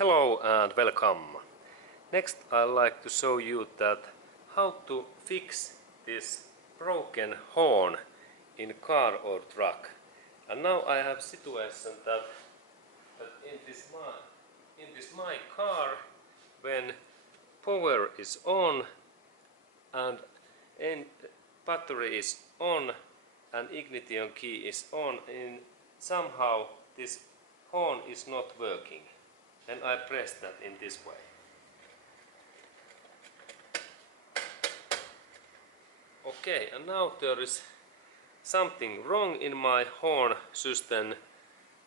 Hello and welcome. Next I'd like to show you that how to fix this broken horn in car or truck. And now I have situation that in this my car, when power is on and battery is on and ignition key is on, and somehow this horn is not working. Then I press that in this way. Okay, and now there is something wrong in my horn system,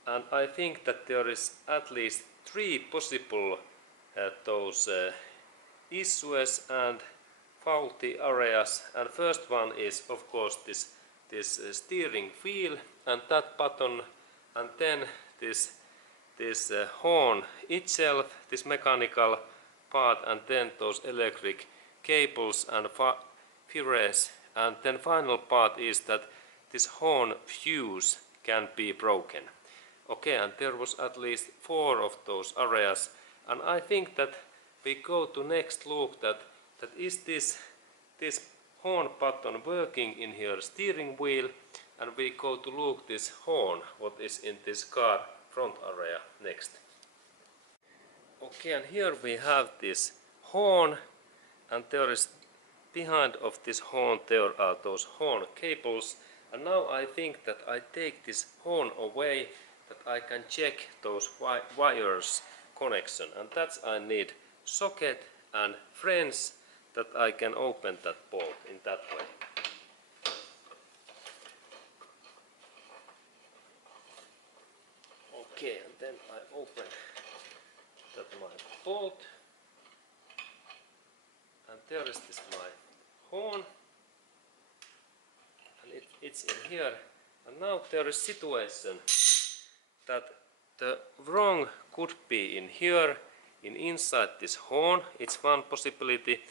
and I think that there is at least three possible issues and faulty areas. And first one is of course this steering wheel and that button, and then this horn itself, this mechanical part, and then those electric cables and fibres, and then final part is that this horn fuse can be broken. Okay, and there was at least 4 of those areas, and I think that we go to next look that is this horn button working in here steering wheel, and we go to look this horn what is in this car front area next. Okay, and here we have this horn, and there is behind of this horn there are those horn cables, and now I think that I take this horn away that I can check those wires connection, and that's I need socket and friends that I can open that bolt in that way. Okay, and then I open that my bolt, and there is this my horn, and it's in here. And now there is situation that the wrong could be in here, inside this horn. It's one possibility,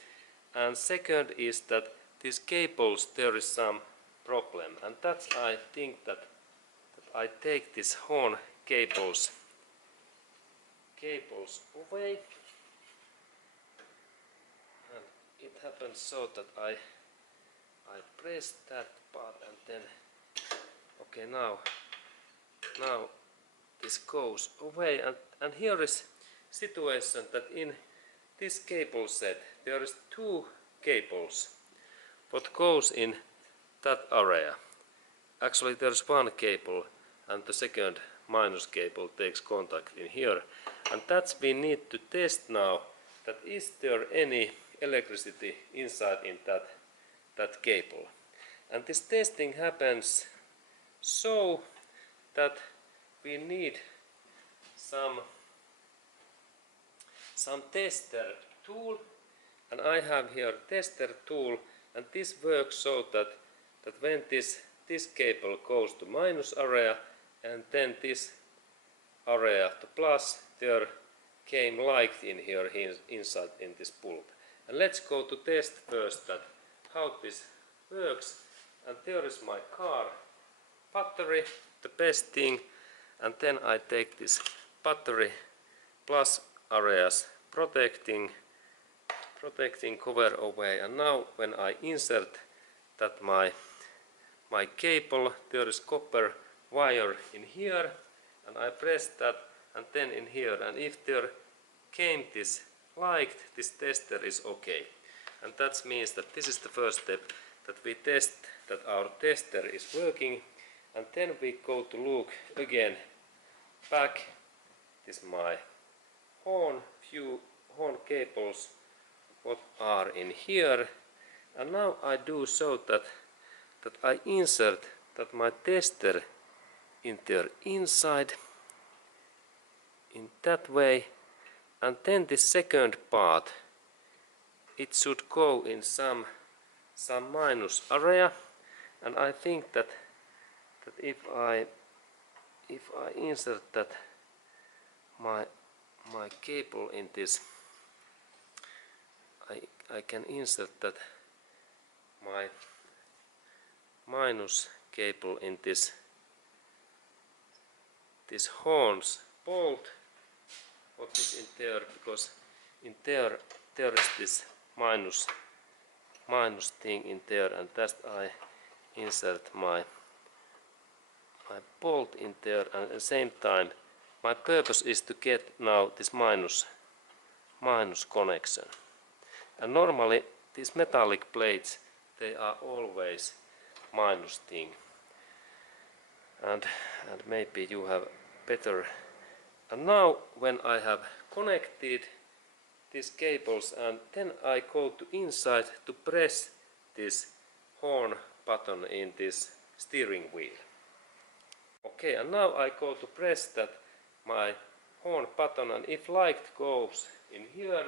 and second is that these cables there is some problem, and that's I think that I take this horn cables away, and it happens so that I press that part, and then okay, now this goes away, and here is situation that in this cable set there is 2 cables what goes in that area. Actually there's 1 cable, and the second minus cable takes contact in here, and that's we need to test now that is there any electricity inside in that cable. And this testing happens so that we need some tester tool, and I have here tester tool, and this works so that when this cable goes to minus area and then this area to plus, there came light in here inside in this bulb. And let's go to test first that how this works. And there is my car battery, the best thing, and then I take this battery plus areas protecting cover away, and now when I insert that my cable, there is copper wire in here, and I press that, and then in here, and if there came this light, this tester is okay. And that means that this is the first step, that we test that our tester is working, and then we go to look again back this my horn cables what are in here, and now I do so that I insert that my tester in there inside in that way, and then the second part it should go in some minus area, and I think that if I insert that my cable in this, I can insert that my minus cable in this horns bolt what is in there, because in there is this minus thing in there, and that I insert my bolt in there, and at the same time my purpose is to get now this minus connection. And normally these metallic plates, they are always minus thing, and maybe you have better. And now when I have connected these cables, and then I go to inside to press this horn button in this steering wheel. Okay, and now I go to press that my horn button, and if light goes in here,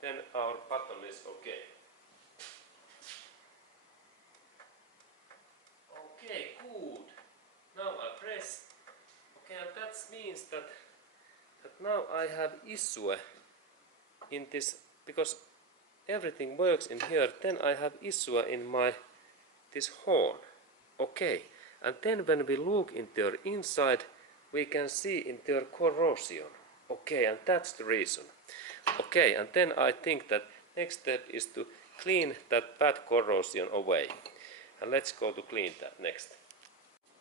then our button is okay. Okay, good. Now I press. Okay, and that means that now I have issue in this, because everything works in here. Then I have issue in my this horn. Okay, and then when we look in there inside, we can see in there corrosion. Okay, and that's the reason. Okay, and then I think that next step is to clean that bad corrosion away. And let's go to clean that next.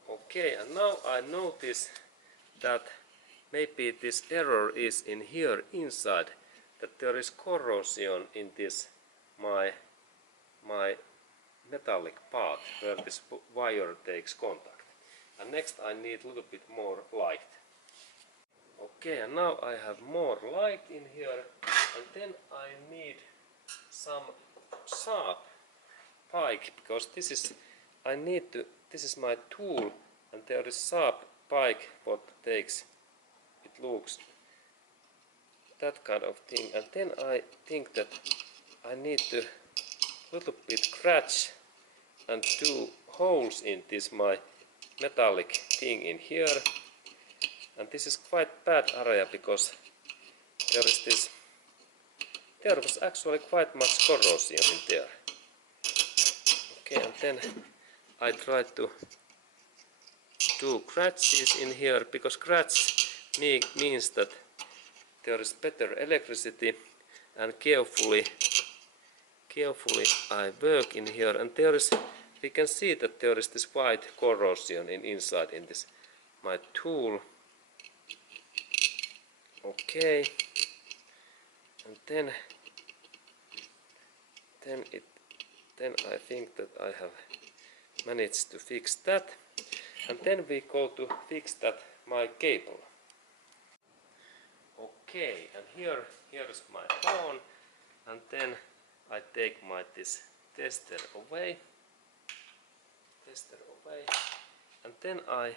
Okay, and now I notice that maybe this error is in here inside, that there is corrosion in this my metallic part where this wire takes contact. And next I need a little bit more light. Okay, and now I have more light in here, and then I need some sharp pike, because this is my tool, and there is sharp pike what takes, it looks that kind of thing. And then I think that I need to little bit scratch and do holes in this my metallic thing in here. And this is quite bad area, because there was actually quite much corrosion in there. Okay, and then I try to do scratches in here, because scratch means that there is better electricity, and carefully I work in here, and we can see that there is this white corrosion inside in this my tool. Okay, and then I think that I have managed to fix that, and then we go to fix that my cable. Okay, and here is my horn, and then I take this tester away, and then I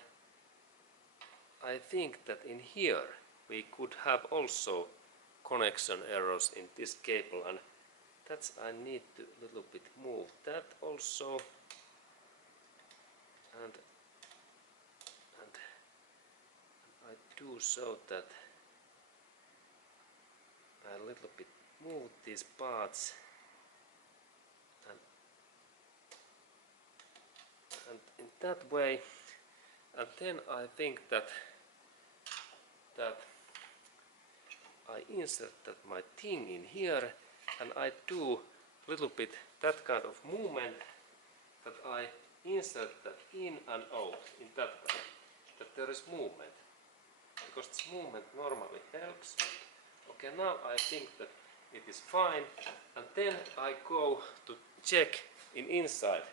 think that in here we could have also connection errors in this cable, and that's I need to little bit move that also, and I do so that I a little bit move these parts, and in that way, and then I think that I insert that my thing in here, and I do little bit that kind of movement, that I insert that in and out in that way, that there is movement, because this movement normally helps. Okay, now I think that it is fine, and then I go to check inside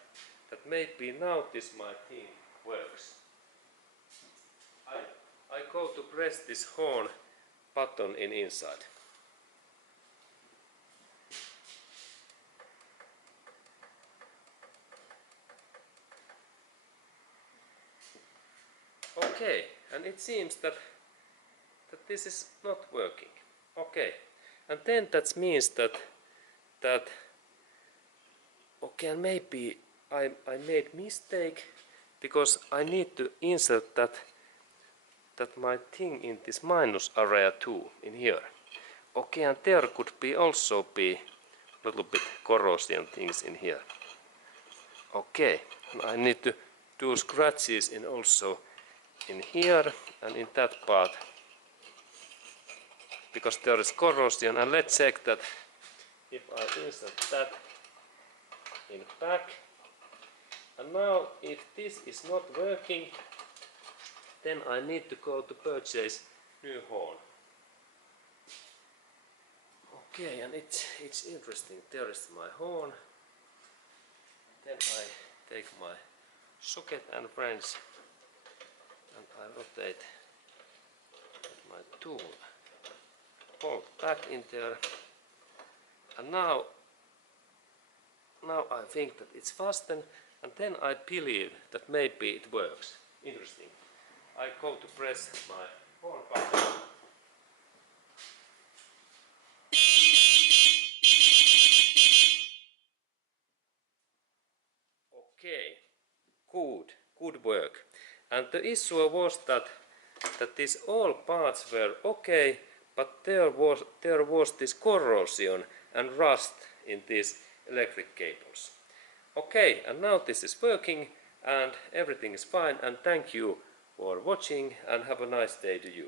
that maybe now this my thing works. I go to press this horn button inside. Okay, and it seems that this is not working. Okay, and then that means that okay, and maybe I made mistake, because I need to insert that my thing in this minus area too in here. Okay, and there could be also be little bit corrosion things in here. Okay, and I need to do scratches also in here and in that part, because there is corrosion, and let's check that if I insert that in back. And now if this is not working, then I need to go to purchase new horn. Okay, and it's interesting. There is my horn. Then I take my socket and wrench and I rotate my tool. Bolt back in there. And now I think that it's fastened, and then I believe that maybe it works. Interesting. I go to press my horn button. Okay, good work. And the issue was that these all parts were okay, but there was this corrosion and rust in these electric cables. Okay, and now this is working and everything is fine, and thank you for watching and have a nice day to you.